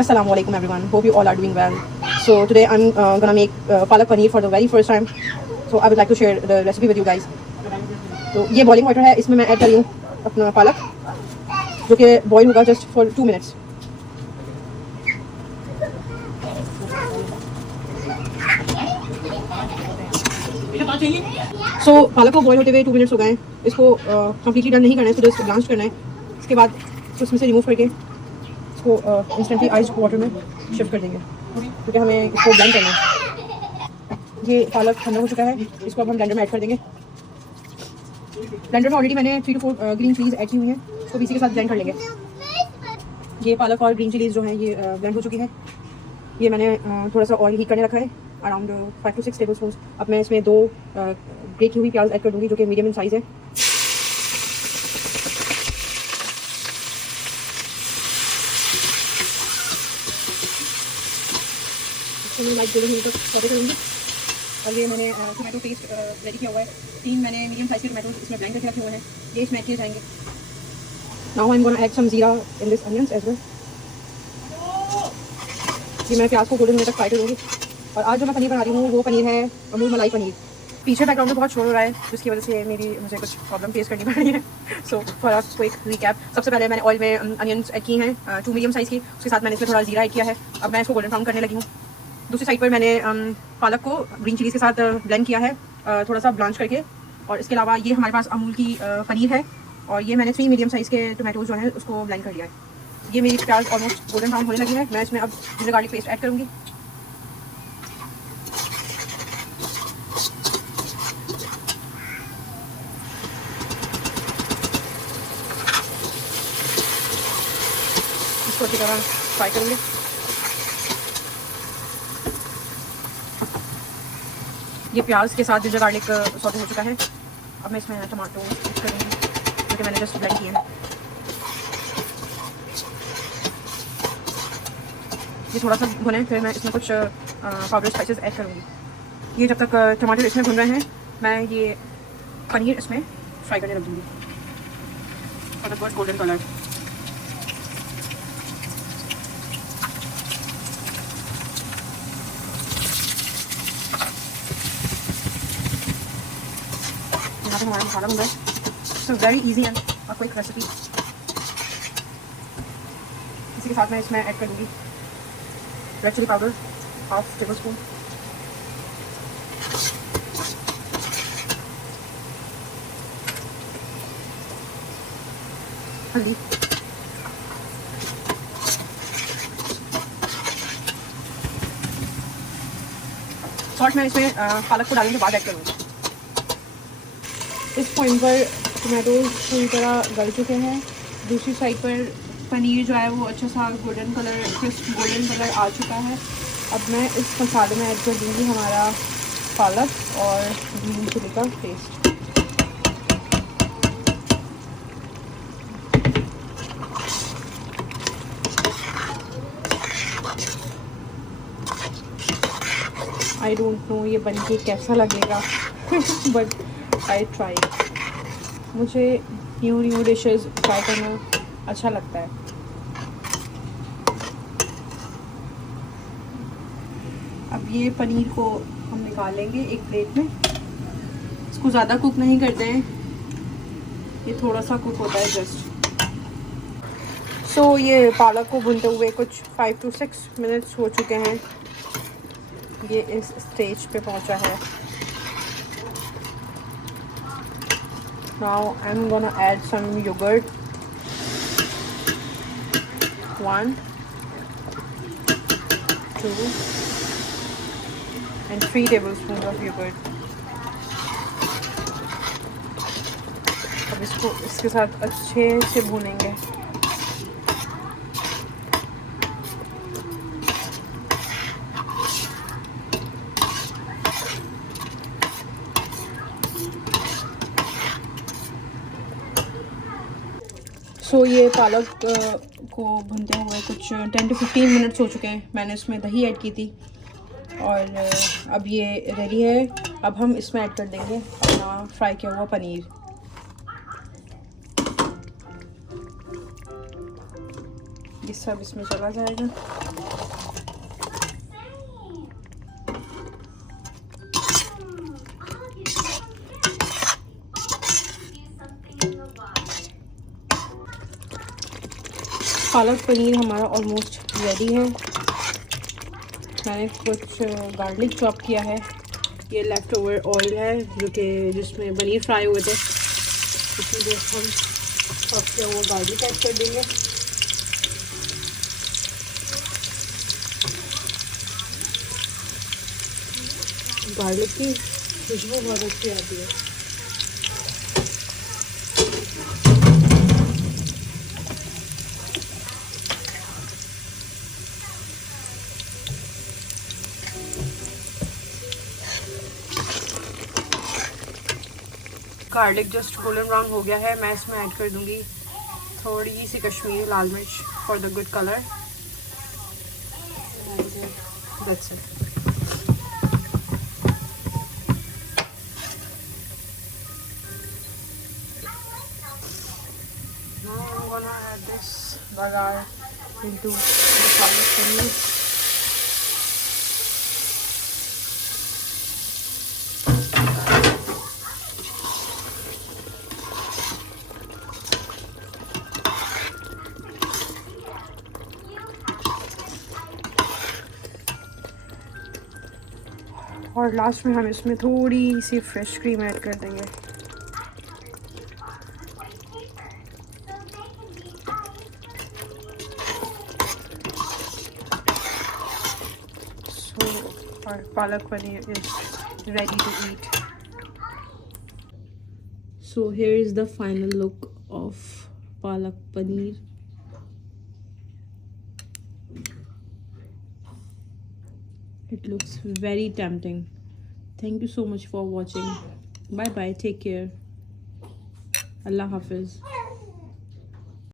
Assalamu alaikum everyone. Hope you all are doing well. So today I'm gonna make palak paneer for the very first time. So I would like to share the recipe with you guys. तो ये boiling water है, इसमें मैं add कर रही हूँ अपना पालक, जो कि बॉईल होगा जस्ट फॉर 2 मिनट्स. सो पालक को बॉईल होते हुए 2 मिनट्स हो गए हैं. इसको कम्प्लीटली डन नहीं करना है, इसको जस्ट ब्लांच करना है. इसके बाद इसको इसमें से रिमूव करके इसको इंस्टेंटली आइस वाटर में शिफ्ट कर देंगे, क्योंकि हमें इसको ब्लेंड करना है. ये पालक ठंडा हो चुका है, इसको अब हम ब्लेंडर में ऐड कर देंगे. ब्लेंडर में ऑलरेडी मैंने 3 to 4 ग्रीन चिलीज ऐड की हुई हैं, इसको इसी के साथ ब्लेंड कर लेंगे. ये पालक और ग्रीन चिलीज जो हैं ये ब्लेंड हो चुकी है. ये मैंने थोड़ा सा ऑयल हीट करने रखा है, अराउंड 5 to 6 टेबल स्पून. अब मैं इसमें 2 ग्रेट की हुई प्याज ऐड कर दूँगी, जो कि मीडियम इन साइज़ है. मैं लाइट गोल्डन होने तक सौटे करूँगी. और ये मैंने टोमेटो पेस्ट रेडी किया हुआ है. 3 मैंने मीडियम साइज़ के टोमेटो इसमें ब्लेंड करके रखे हुए हैं, ये इसमें ऐड किए जाएंगे. Now I am gonna add some jeera in this onions as well. ये मैं प्याज को गोल्डन होने तक फ्राई करूँगी. और आज जो मैं पनीर बना रही हूँ वो पनीर है अमूल मलाई पनीर. पीछे बैकग्राउंड में बहुत शोर हो रहा है, जिसकी वजह से मुझे कुछ प्रॉब्लम फेस करनी पड़ रही है. So for a quick recap, सबसे पहले मैंने ऑयल में अनियंस ऐड की हैं 2 मीडियम साइज़ की. उसके साथ मैंने इसमें थोड़ा जीरा ऐड किया है. अब मैं इसको गोल्डन ब्राउन करने लगी हूँ. दूसरी साइड पर मैंने पालक को ग्रीन चिलीज के साथ ब्लेंड किया है, थोड़ा सा ब्लांच करके. और इसके अलावा ये हमारे पास अमूल की पनीर है, और ये मैंने 3 मीडियम साइज़ के टोमेटोज जो हैं उसको ब्लेंड कर लिया है. ये मेरी प्याज ऑलमोस्ट गोल्डन ब्राउन होने लगी है. मैं इसमें अब जिंजर गार्लिक पेस्ट ऐड करूँगी. इसको अच्छी तरह फ्राई करेंगे. ये प्याज के साथ जिंजर गार्लिक सॉटे हो चुका है. अब मैं इसमें टमाटो ऐड करूँगी, जो कि मैंने जस्ट ब्लेंड किए हैं. ये थोड़ा सा भुने, फिर मैं इसमें कुछ पाउडर स्पाइसेस ऐड करूँगी. ये जब तक टमाटर इसमें भुन रहे हैं, मैं ये पनीर इसमें फ्राई करने रख दूँगी फॉर द गोल्डन कलर. यहाँ पर हमारा मसाला बन रहा है. So very easy and quick recipe. इसी के साथ मैं इसमें ऐड कर दूँगी red chilli powder 1/2 tablespoon. हल्दी. सॉल्ट मैं इसमें पालक को डालने के बाद ऐड करूँगी. इस पॉइंट पर टोमेटोज पूरी तरह गल चुके हैं. दूसरी साइड पर पनीर जो है वो अच्छा सा golden colour, crisp golden colour आ चुका है. अब मैं इस मसाले में ऐड कर दूँगी हमारा पालक और ग्रीन चिली का पेस्ट. आई डोंट नो ये बन के कैसा लगेगा बट आई ट्राई. मुझे न्यू डिशेस ट्राई करना अच्छा लगता है. अब ये पनीर को हम निकाल लेंगे एक प्लेट में. इसको ज़्यादा कुक नहीं करते हैं, ये थोड़ा सा कुक होता है जस्ट. सो ये पालक को भूनते हुए कुछ 5 to 6 मिनट्स हो चुके हैं. ये इस स्टेज पे पहुंचा है. Now I'm gonna add some yogurt. 1, 2 and 3 tablespoons of yogurt. अब इसको इसके साथ अच्छे से भूनेंगे. सो ये पालक को भूनते हुए कुछ 10 to 15 मिनट्स हो चुके हैं. मैंने इसमें दही ऐड की थी और अब ये रेडी है. अब हम इसमें ऐड कर देंगे अपना फ्राई किया हुआ पनीर. ये सब इसमें चला जाएगा। पालक पनीर हमारा ऑलमोस्ट रेडी है। मैंने कुछ गार्लिक चॉप किया है। ये लेफ्ट ओवर ऑयल है जो कि जिसमें पनीर फ्राई हुए थे, इसमें हम चॉप किया वो गार्लिक ऐड कर देंगे। गार्लिक की खुशबू बहुत अच्छी आती है। गार्लिक जस्ट गोल्डन ब्राउन हो गया है। मैं इसमें ऐड कर दूंगी थोड़ी सी कश्मीरी लाल मिर्च for the good colour. That's it. Now I'm gonna add this bagar into the palak paneer. और लास्ट में हम इसमें थोड़ी सी फ्रेश क्रीम ऐड कर देंगे। So our palak paneer is ready to eat. So here is the final look of palak paneer. It looks very tempting. Thank you so much for watching. Bye bye. Take care. Allah Hafiz.